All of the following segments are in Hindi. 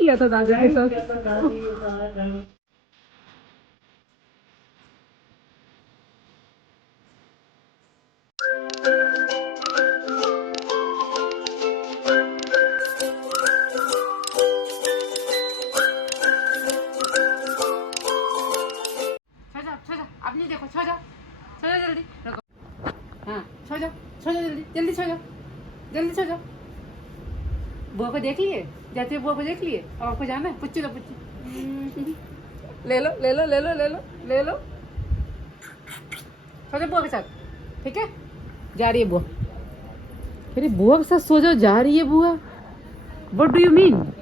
किया था दादा के साथ। अब नहीं देखो, छो जाओ जल्दी, रुको। हाँ छो जाओ जल्दी जल्दी छो जाओ, जल्दी छो जाओ। बुआ को देख लिए, जाते हुए बुआ को देख लिए। अब आपको जाना है, पुच्ची लो पुच्ची। ले लो ले लो ले लो ले लो ले लो, सो जाओ बुआ के साथ, ठीक है। जा रही है बुआ, अरे बुआ के साथ सो जाओ, जा रही है बुआ। What do you mean?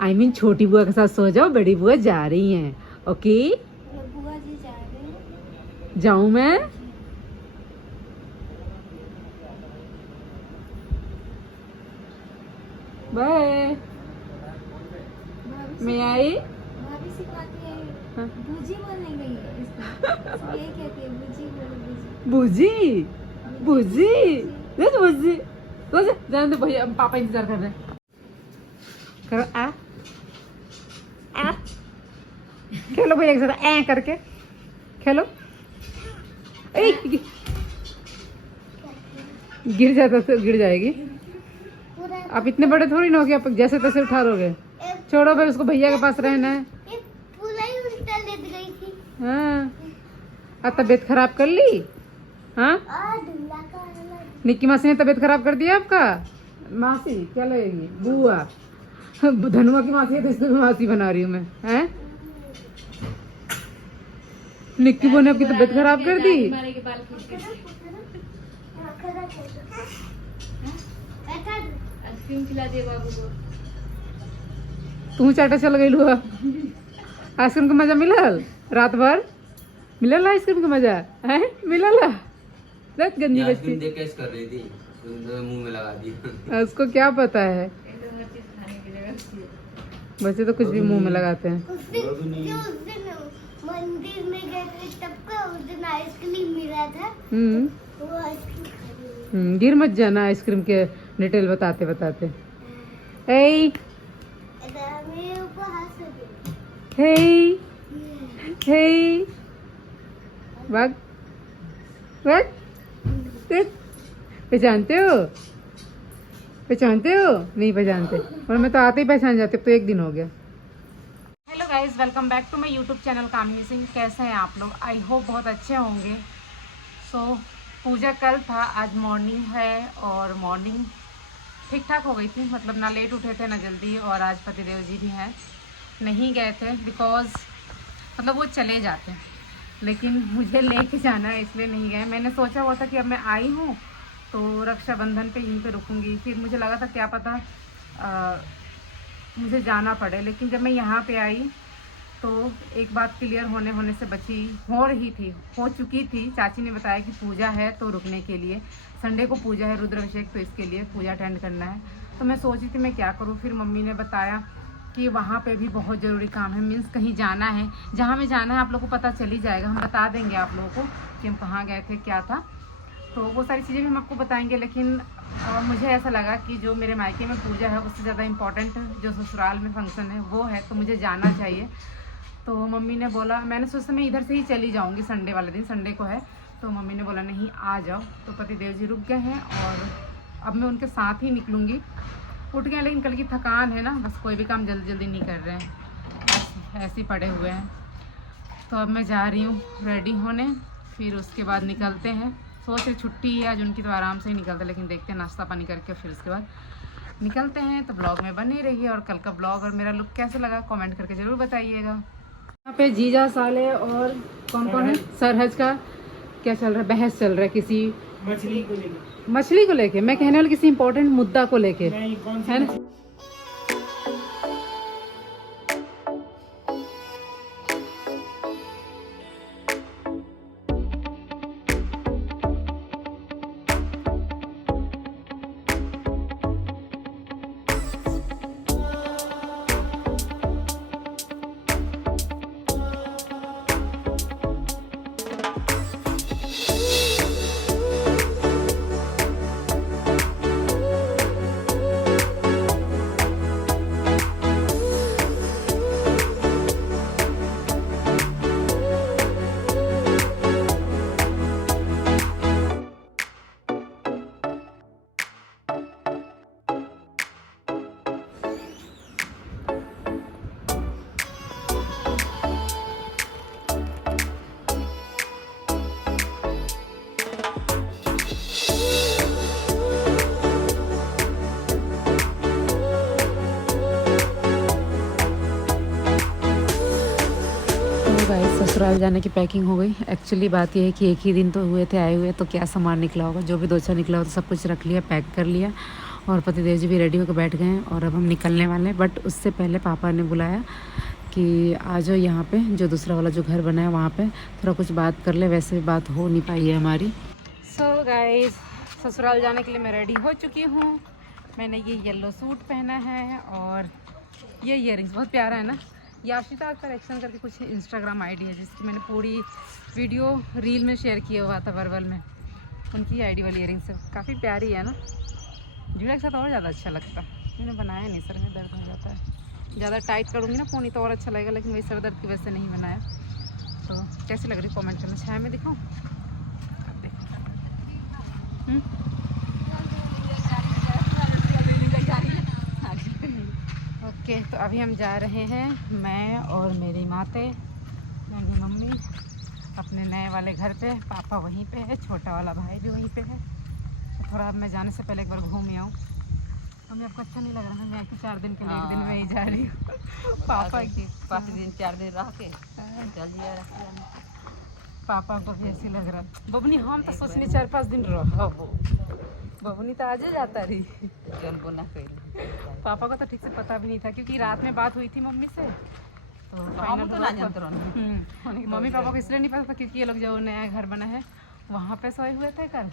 I mean छोटी बुआ के साथ सो जाओ, बड़ी बुआ जा रही हैं। ओके बुआ जी जा रहे हैं। जाऊं मैं? बाय। मैं आई। भाभी सिखाती है, हाँ। बूजी बोलेंगे इसको। ये कहती है बूजी बोलो, बूजी बूजी बूजी बूजी। जाने दो भैया, पापा इंतजार कर रहे हैं। करो आ आ, खेलो भैया के साथ ऐ करके खेलो। ए, गिर जाता तो गिर जाएगी। आप इतने बड़े थोड़ी ना हो कि आप जैसे तैसे उठा लोगे। छोड़ो भाई, उसको भैया के पास रहना है। हाँ, अब तबीयत खराब कर ली। हाँ, निक्की मासी ने तबीयत खराब कर दिया आपका। मासी क्या लगेगी? बुआ। धनुआ की मासी है तो इसको भी मासी बना रही हूँ मैं, हैं? निक्की बुआ ने आपकी तबीयत खराब कर दी। आइसक्रीम खिला दे बाबू को। तू चाटा चल गई लुआ। आइसक्रीम का मजा मिलल रात भर? मिलल आइसक्रीम का मजा है? मिलल? देख गंदी बच्ची देख के कर रही थी, मुंह में लगा दी। उसको क्या पता है, बच्चे तो कुछ भी मुंह में लगाते हैं। उस दिन मंदिर में गए थे तब का उस दिन आइसक्रीम मिला था। वो आइसक्रीम खा ली। गिर मत जाना आइसक्रीम के डिटेल बताते बताते। हे मेरे ऊपर हाथ से दे। हे हे भाग भाग। पहचानते हो? पहचानते हो? नहीं पहचानते, और मैं तो आते ही पहचान जाते। तो एक दिन हो गया। Hello guys, welcome back to my YouTube channel Kamini Singh. कैसे हैं आप लोग? आई होप बहुत अच्छे होंगे। सो पूजा कल था, आज मॉर्निंग है और मॉर्निंग ठीक ठाक हो गई थी। मतलब ना लेट उठे थे ना जल्दी। और आज पतिदेव जी भी हैं, नहीं गए थे बिकॉज मतलब वो चले जाते, लेकिन मुझे लेके जाना है इसलिए नहीं गए। मैंने सोचा हुआ था कि अब मैं आई हूँ तो रक्षाबंधन पे यहीं पे रुकूंगी। फिर मुझे लगा था क्या पता मुझे जाना पड़े, लेकिन जब मैं यहाँ पे आई तो एक बात क्लियर होने से बची, हो चुकी थी। चाची ने बताया कि पूजा है तो रुकने के लिए, संडे को पूजा है रुद्राभिषेक, तो इसके लिए पूजा अटेंड करना है। तो मैं सोची थी मैं क्या करूँ। फिर मम्मी ने बताया कि वहाँ पे भी बहुत ज़रूरी काम है, मीन्स कहीं जाना है। जहाँ में जाना है आप लोगों को पता चल ही जाएगा, हम बता देंगे आप लोगों को कि हम कहाँ गए थे क्या था। तो वो सारी चीज़ें भी हम आपको बताएंगे। लेकिन मुझे ऐसा लगा कि जो मेरे मायके में पूजा है उससे ज़्यादा इम्पॉर्टेंट जो ससुराल में फंक्शन है वो है, तो मुझे जाना चाहिए। तो मम्मी ने बोला, मैंने सोचा मैं इधर से ही चली जाऊँगी संडे वाले दिन, संडे को है। तो मम्मी ने बोला नहीं आ जाओ। तो पतिदेव जी रुक गए हैं और अब मैं उनके साथ ही निकलूँगी। उठ गए, लेकिन कल की थकान है ना, बस कोई भी काम जल्दी जल्दी नहीं कर रहे हैं, ऐसे ही पड़े हुए हैं। तो अब मैं जा रही हूँ रेडी होने, फिर उसके बाद निकलते हैं। सोच रही छुट्टी है आज उनकी तो आराम से ही निकलते, लेकिन देखते हैं नाश्ता पानी करके फिर उसके बाद निकलते हैं। तो ब्लॉग में बने रहिए और कल का ब्लॉग और मेरा लुक कैसा लगा कमेंट करके ज़रूर बताइएगा। यहाँ पे जीजा साले और कौन कौन है? सरहज का क्या चल रहा है? बहस चल रहा है किसी मछली को लेके। मैं कहने वाली किसी इंपॉर्टेंट मुद्दा को लेके, है ना। ससुराल जाने की पैकिंग हो गई। एक्चुअली बात यह है कि एक ही दिन तो हुए थे आए हुए, तो क्या सामान निकला होगा, जो भी दो चार निकला हो तो सब कुछ रख लिया, पैक कर लिया। और पतिदेव जी भी रेडी होकर बैठ गए हैं और अब हम निकलने वाले हैं। बट उससे पहले पापा ने बुलाया कि आ जाओ यहाँ पे, जो दूसरा वाला जो घर बना है वहाँ पे थोड़ा कुछ बात कर ले। वैसे भी बात हो नहीं पाई है हमारी। सो गाइस, ससुराल जाने के लिए मैं रेडी हो चुकी हूँ। मैंने ये येलो सूट पहना है और ये ईयरिंग्स बहुत प्यारा है ना। याशिता कलेक्शन करके कुछ इंस्टाग्राम आईडी है जिसकी मैंने पूरी वीडियो रील में शेयर किया हुआ था वर्बल में। उनकी आईडी वाली ईयरिंग्स काफ़ी प्यारी है ना। जुड़ा के साथ और ज़्यादा अच्छा लगता है। मैंने बनाया नहीं, सर में दर्द हो जाता है। ज़्यादा टाइट करूँगी ना पोनी तो और अच्छा लगेगा, लेकिन वही सर दर्द की वजह से नहीं बनाया। तो कैसी लग रही कमेंट करना। छाया में दिखाऊँ? ओके, तो अभी हम जा रहे हैं, मैं और मेरी माते, मेरी मम्मी अपने नए वाले घर पे। पापा वहीं पे है, छोटा वाला भाई भी वहीं पे है। तो थोड़ा अब मैं जाने से पहले एक बार घूम आऊँ। हमें आपको अच्छा नहीं लग रहा है? मैं कि 4 दिन के लिए एक दिन में ही जा रही हूँ। पापा की 5 दिन 4 दिन रह के पापा को भी ऐसी लग रहा है। बबनी हम तो सोचने 4-5 दिन रहो, बबनी तो आज ही जाता रही। पापा को तो ठीक से पता भी नहीं था, क्योंकि रात में बात हुई थी मम्मी से। तो मम्मी पापा को इसलिए नहीं पता था क्योंकि ये लोग जो नया घर बना है वहाँ पे सोए हुए थे कल।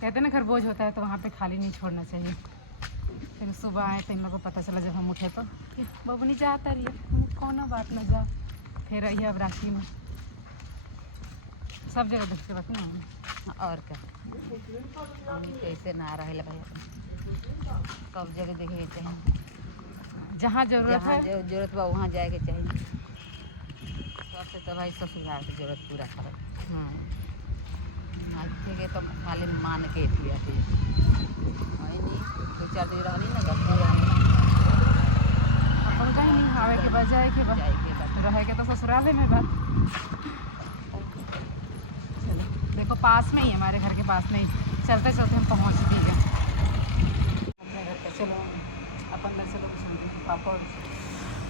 कहते ना घर बोझ होता है तो वहाँ पे खाली नहीं छोड़ना चाहिए। फिर सुबह आए तो इन लोगों को पता चला जब हम उठे तो कि बबनी जाता रही है। कौन बात ना जा, फिर आई अब राखी में सब जगह देखते बात ना। और क्या कैसे ना रहे भैया, सब जगह देखे चाहिए, जहाँ जरूरत है जरूरत बा वहाँ जाए के चाहिए। सबसे तो भाई ससुराल की जरूरत पूरा करे। हाँ ठीक है, तो खाली मान के लिया थी नहीं 2-4 दिन रहनी ना अपन जाए नहीं आवे के बाद जाए के बाद रहे के तो ससुराल में बात। चलो देखो पास में ही है, हमारे घर के पास में ही, चलते चलते हम पहुँच भी गए अपने घर पे। चलो अपन अंदर चलो पापा।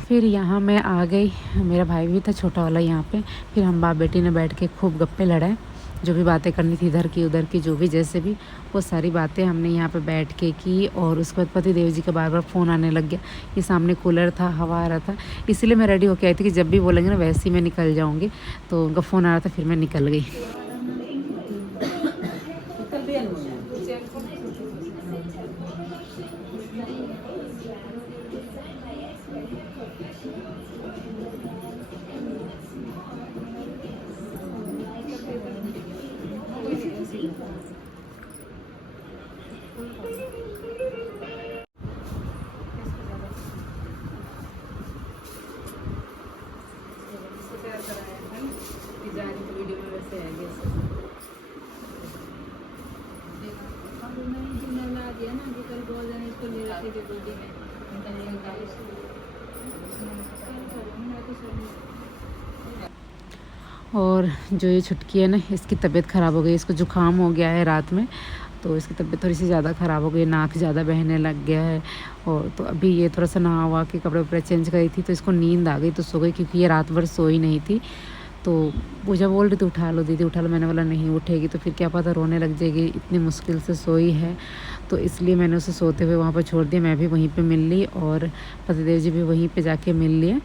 फिर यहाँ मैं आ गई, मेरा भाई भी था छोटा वाला यहाँ पे। फिर हम बाप बेटी ने बैठ के खूब गप्पे लड़ाए, जो भी बातें करनी थी इधर की उधर की, जो भी जैसे भी वो सारी बातें हमने यहाँ पे बैठ के की। और उसके बाद पति देव जी का बार बार फ़ोन आने लग गया। ये सामने कूलर था, हवा आ रहा था, इसलिए मैं रेडी होके आई थी कि जब भी बोलेंगे ना वैसे ही मैं निकल जाऊँगी। तो उनका फ़ोन आ रहा था, फिर मैं निकल गई। और जो ये छुटकी है ना, इसकी तबीयत ख़राब हो गई, इसको जुकाम हो गया है रात में। तो इसकी तबीयत थोड़ी सी ज़्यादा ख़राब हो गई, नाक ज़्यादा बहने लग गया है। और तो अभी ये थोड़ा सा नहा हुआ के कपड़े वपड़े चेंज करी थी, तो इसको नींद आ गई तो सो गई, क्योंकि ये रात भर सोई नहीं थी। तो पूजा बोल रही थी उठा लो दीदी उठा लो, मैंने बोला नहीं उठेगी तो फिर क्या पता रोने लग जाएगी, इतनी मुश्किल से सोई है। तो इसलिए मैंने उसे सोते हुए वहाँ पर छोड़ दिया। मैं भी वहीं पे मिल ली और पतिदेव जी भी वहीं पे जाके मिल लिए।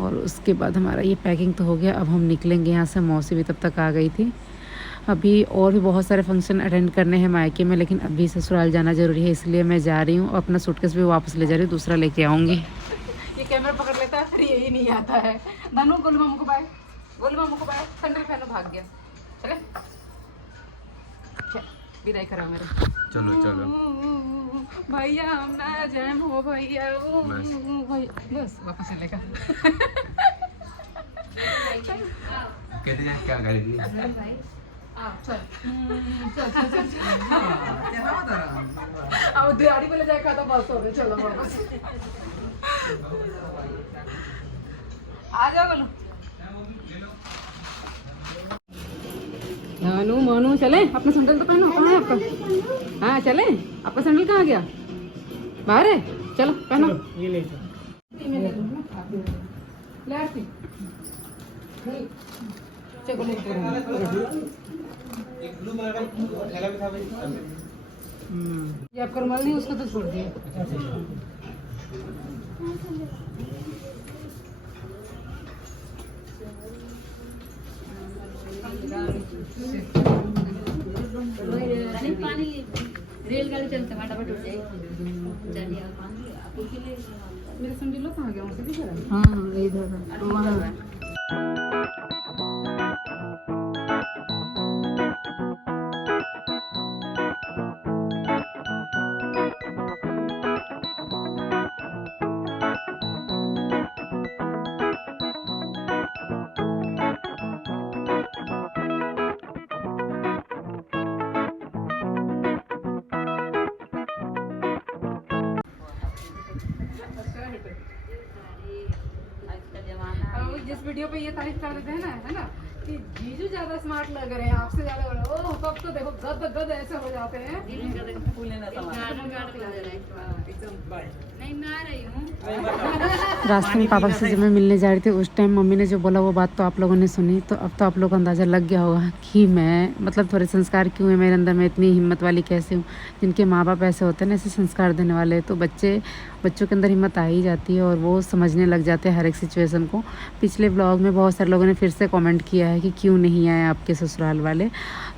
और उसके बाद हमारा ये पैकिंग तो हो गया। अब हम निकलेंगे यहाँ से। मौसी भी तब तक आ गई थी। अभी और भी बहुत सारे फंक्शन अटेंड करने हैं मायके में, लेकिन अभी ससुराल जाना ज़रूरी है, इसलिए मैं जा रही हूँ। अपना सूटकेस भी वापस ले जा रही हूँ, दूसरा लेके आऊँगी। ये कैमरा पकड़ लेता है, फिर यही नहीं आता है। धनु बोल मामू को बाय, बोल मामू को बाय। सैंडल पहनो, भाग गया। चले विदाई करा मेरे। चलो चलो भैया हम ना जाए हो भैया। बस वापस चलेगा। कहते हैं क्या करेगी? अब दिहाड़ी पे ले जाए खाता बस हो गया। चलो वापस आ जाओ। बोलो मानू मानू चले, अपना सैंडल तो पहनो। कहाँ है आपका? हाँ चले, आपका सैंडल कहाँ गया? बाहर है, चलो पहनो। ये ले ले चलो ये आप करमल नहीं उसको तो छोड़ दिए। पानी रेलगाड़ी चलते फटाफट उठ जाएगी। मेरे संडीलो कहाँ गया उनसे भी करा। हाँ इधर वहाँ जिस वीडियो पे ये तारीफ कर देते हैं ना, है ना, कि जीजू ज्यादा स्मार्ट लग रहे हैं आपसे ज्यादा, ओह तब तो देखो गद गद ऐसे हो जाते हैं। नहीं मैं आ रही हूँ। रास्ते में पापा से जब मैं मिलने जा रही थी उस टाइम मम्मी ने जो बोला वो बात तो आप लोगों ने सुनी, तो अब तो आप लोगों को अंदाज़ा लग गया होगा कि मैं मतलब थोड़े संस्कार क्यों है मेरे अंदर, मैं इतनी हिम्मत वाली कैसे हूँ। जिनके माँ बाप ऐसे होते हैं ना, ऐसे संस्कार देने वाले, तो बच्चों के अंदर हिम्मत आ ही जाती है और वो समझने लग जाते हैं हर एक सिचुएशन को। पिछले ब्लॉग में बहुत सारे लोगों ने फिर से कमेंट किया है कि क्यों नहीं आए आपके ससुराल वाले।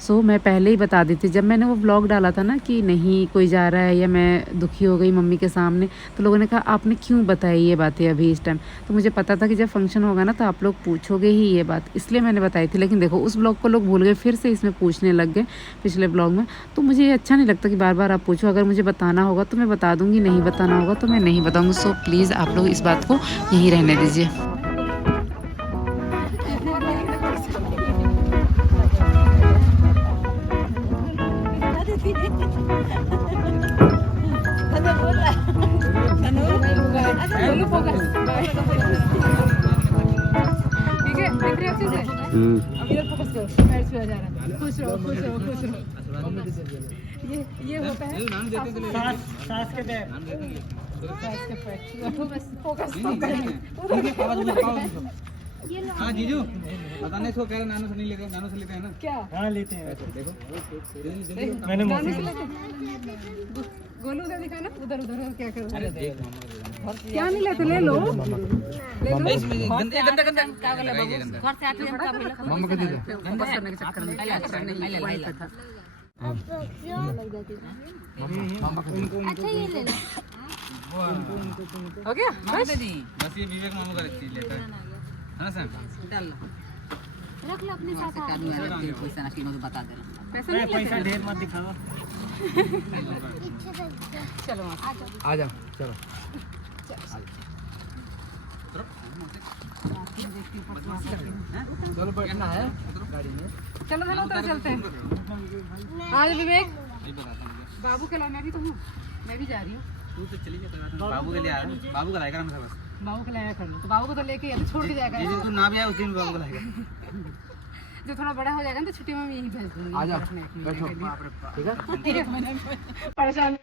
सो मैं पहले ही बता दी थी जब मैंने वो ब्लॉग डाला था ना कि नहीं कोई जा रहा है या मैं दुखी हो गई मम्मी के सामने, तो लोगों ने कहा आपने क्यों बताई ये बातें अभी इस टाइम। तो मुझे पता था कि जब फंक्शन होगा ना तो आप लोग पूछोगे ही ये बात, इसलिए मैंने बताई थी। लेकिन देखो उस ब्लॉग को लोग भूल गए, फिर से इसमें पूछने लग गए पिछले ब्लॉग में। तो मुझे ये अच्छा नहीं लगता कि बार बार आप पूछो। अगर मुझे बताना होगा तो मैं बता दूंगी, नहीं बताना होगा तो मैं नहीं बताऊंगी। सो प्लीज़ आप लोग इस बात को यहीं रहने दीजिए। ठीक है, देख रहे हो अच्छे से? अब इधर फोकस करो, पैर छुआ जा रहा है। खुश रहो, खुश रहो, खुश रहो। ये होता है सांस के पैर, फोकस हाँ जीजू बताने इसको कह रहे नानू से नहीं लेते, नानू से लेते हैं ना। क्या? हाँ लेते हैं। देखो मैंने गाने से लेते? गोलू उधर दिखा ना, उधर उधर क्या करो, क्या नहीं लेते, ले लो, ले लो। गंदा गंदा क्या कर बाबू, घर से आते हम कब मम्मा को दे दो। फोकस करने के चक्कर में अच्छा नहीं था। अच्छा ये ले लो। हो गया बस? बस ये विवेक मामू का चीज लेता है ना सर। रख लो अपने साथ। पैसा नहीं पैसा लेते? ढेर मत दिखाओ। चलो आ जाओ चलो। चलो बैठना है गाड़ी में। चलो चलो तो चलते हैं। आज विवेक बाबू के लाए, मैं भी तो हूँ, मैं भी जा रही हूँ। तू तो चली जा, बाबू के लिए आया, बाबू का लाएगा ना बस। बाबू को लाया कर लो, तो बाबू को तो लेके या तो छोड़ के जाएगा। जिस दिन तू ना भी आए उस दिन बाबू को लाएगा। जो थोड़ा बड़ा हो जाएगा ना तो छुट्टी में यहीं भेज दूंगी। आ जाओ बैठो, ठीक है। परेशान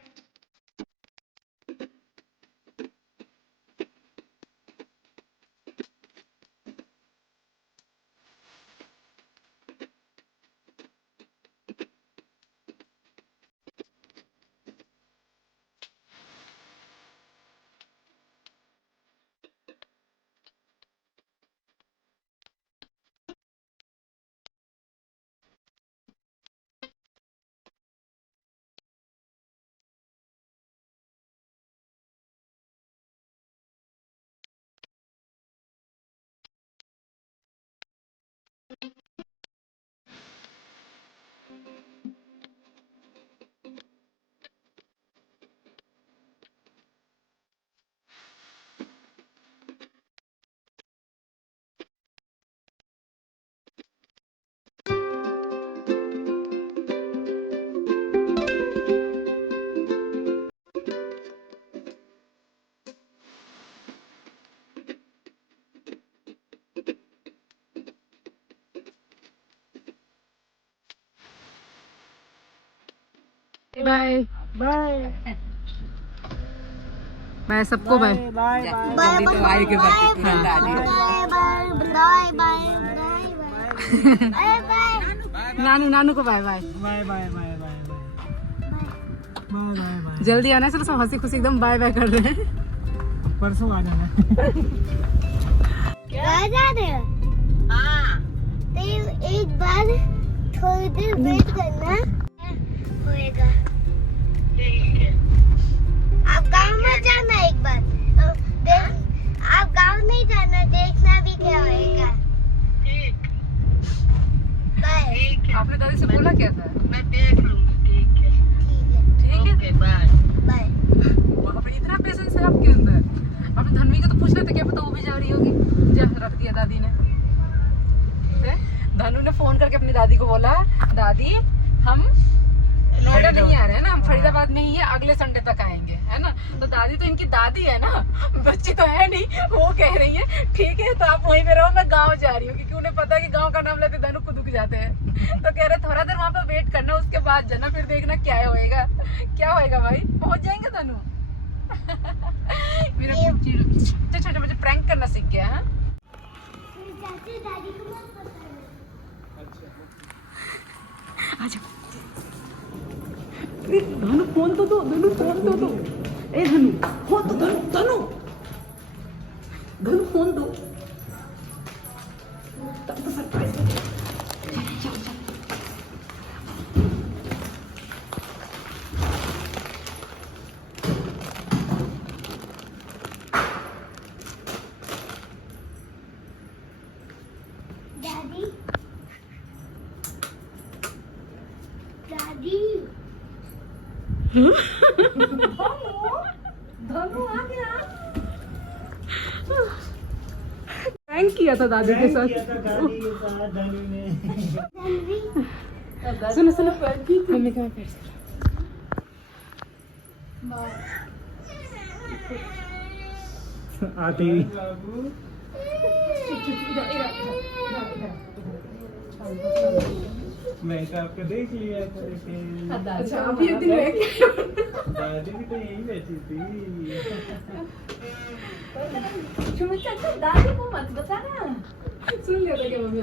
बाय बाय बाय सबको bye. Bye bye bye bye bye bye bye bye bye. Bye bye. नानू नानू को bye bye. Bye bye bye bye bye bye bye. जल्दी आना, चलो सब हंसी खुशी एकदम बाय बाय कर रहे हैं। परसों आ जाना। कहाँ जा रहे हो? तो एक बार थोड़ी देर वेट करना होएगा। आप गांव में जाना एक बार। आप गांव नहीं जाना, देखना भी क्या होएगा। बाय। आपने दादी से बोला क्या था? ठीक है। ठीक है बाय। बाप रे, इतना पेशेंस है आपके अंदर। आपने धनवी को तो पूछना था, क्या पता वो भी जा रही होगी। जा रख दिया दादी ने। धनु ने फोन करके अपनी दादी को बोला, दादी हम नोएडा नहीं आ रहे हैं ना, हम फरीदाबाद में ही है, अगले संडे तक आएंगे, है ना। तो दादी तो इनकी दादी है ना, बच्ची तो है नहीं। वो कह रही है ठीक है तो आप वहीं पे रहो, मैं गांव जा रही हूँ, क्योंकि उन्हें पता है कि गांव का नाम लेते धनु को दुख जाते हैं। तो कह रहे थोड़ा देर वहाँ पे वेट करना, उसके बाद जाना, फिर देखना क्या होएगा। क्या होएगा भाई, पहुंच जाएंगे धनु। मेरा छोटे बच्चे प्रैंक करना सीख गया है। चाची दादी को मत बताना। धनु फोन तो दो, धनु फोन तो दो। ए धनु फोन तो, धनु धनु धनु फोन दो। तब तो सरप्राइज हो जाएगा। दादी दादी धनु आ गया। प्रैंक किया था दादी के साथ। किया था दादी के साथ धनु ने। दादी सुनो सुनो, मम्मी का पैर आते ही मैं तो आपको देख लिया था लेकिन अच्छा आप ये दिन लेके दादी भी तो यही बैठी थी। दादी को मत बताना। सुन लिया था क्या मम्मी?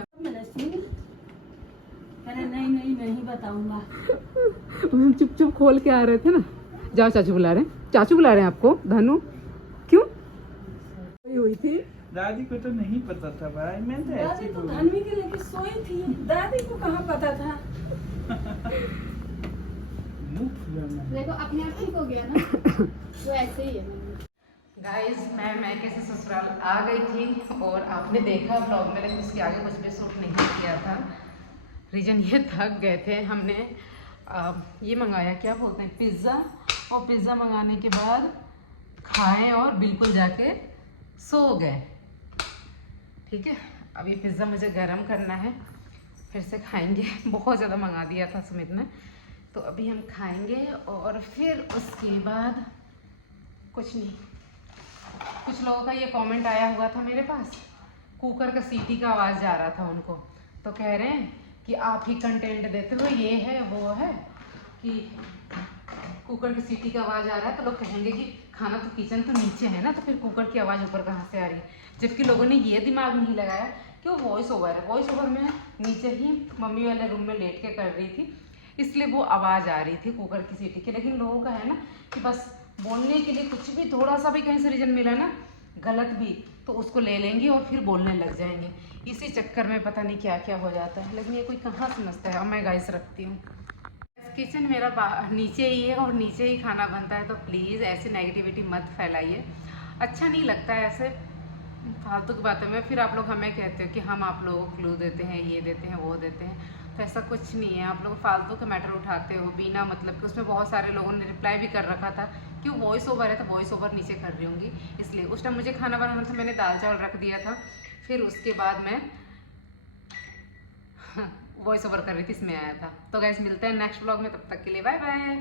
अरे नहीं बताऊंगा। हम चुप चुप खोल के आ रहे थे ना। जाओ, चाचू बुला रहे हैं, चाचू बुला रहे हैं आपको। धनु क्यों हुई थी? दादी को तो नहीं पता था भाई, मैं तो ऐसे ही बोली। धनवी के लेके सोई थी, दादी को कहाँ पता था। मुंह खुला है। देखो अपने आप ठीक हो गया ना, वो ऐसे ही है। गाइस मैं कैसे ससुराल आ गई थी और आपने देखा ब्लॉग में, लेकिन उसके आगे कुछ भी शूट नहीं किया था। रीजन ये थक गए थे। हमने ये मंगाया, क्या बोलते हैं, पिज़्ज़ा। और पिज़्ज़ा मंगाने के बाद खाएं और बिल्कुल जाके सो गए। ठीक है, अब ये पिज़्ज़ा मुझे गरम करना है, फिर से खाएंगे। बहुत ज़्यादा मंगा दिया था सुमित ने, तो अभी हम खाएंगे और फिर उसके बाद कुछ नहीं। कुछ लोगों का ये कमेंट आया हुआ था मेरे पास, कुकर का सीटी का आवाज़ जा रहा था उनको, तो कह रहे हैं कि आप ही कंटेंट देते हो, ये है वो है, कि कुकर की सीटी का आवाज़ आ रहा है तो लोग कहेंगे कि खाना तो किचन तो नीचे है ना, तो फिर कुकर की आवाज़ ऊपर कहाँ से आ रही है। जबकि लोगों ने ये दिमाग नहीं लगाया कि वो वॉइस ओवर है। वॉइस ओवर में नीचे ही मम्मी वाले रूम में लेट के कर रही थी, इसलिए वो आवाज़ आ रही थी कुकर की सीटी की। लेकिन लोगों का है ना कि बस बोलने के लिए कुछ भी थोड़ा सा भी कहीं से रीजन मिला ना गलत भी, तो उसको ले लेंगे और फिर बोलने लग जाएंगे। इसी चक्कर में पता नहीं क्या क्या हो जाता है, लेकिन ये कोई कहाँ समझता है। अब मैं गाइस रखती हूँ। किचन मेरा नीचे ही है और नीचे ही खाना बनता है, तो प्लीज़ ऐसे नेगेटिविटी मत फैलाइए। अच्छा नहीं लगता है ऐसे फालतू की बातों में। फिर आप लोग हमें कहते हो कि हम आप लोगों को क्लू देते हैं, ये देते हैं, वो देते हैं, तो ऐसा कुछ नहीं है। आप लोग फालतू के मैटर उठाते हो बिना मतलब कि। उसमें बहुत सारे लोगों ने रिप्लाई भी कर रखा था कि वॉइस ओवर है, तो वॉइस ओवर नीचे कर रही होंगी, इसलिए। उस टाइम मुझे खाना बनाना था, मैंने दाल चावल रख दिया था, फिर उसके बाद मैं वॉइस ओवर कर रही थी, इसमें आया था। तो गाइस मिलते हैं नेक्स्ट व्लॉग में, तब तक के लिए बाय बाय।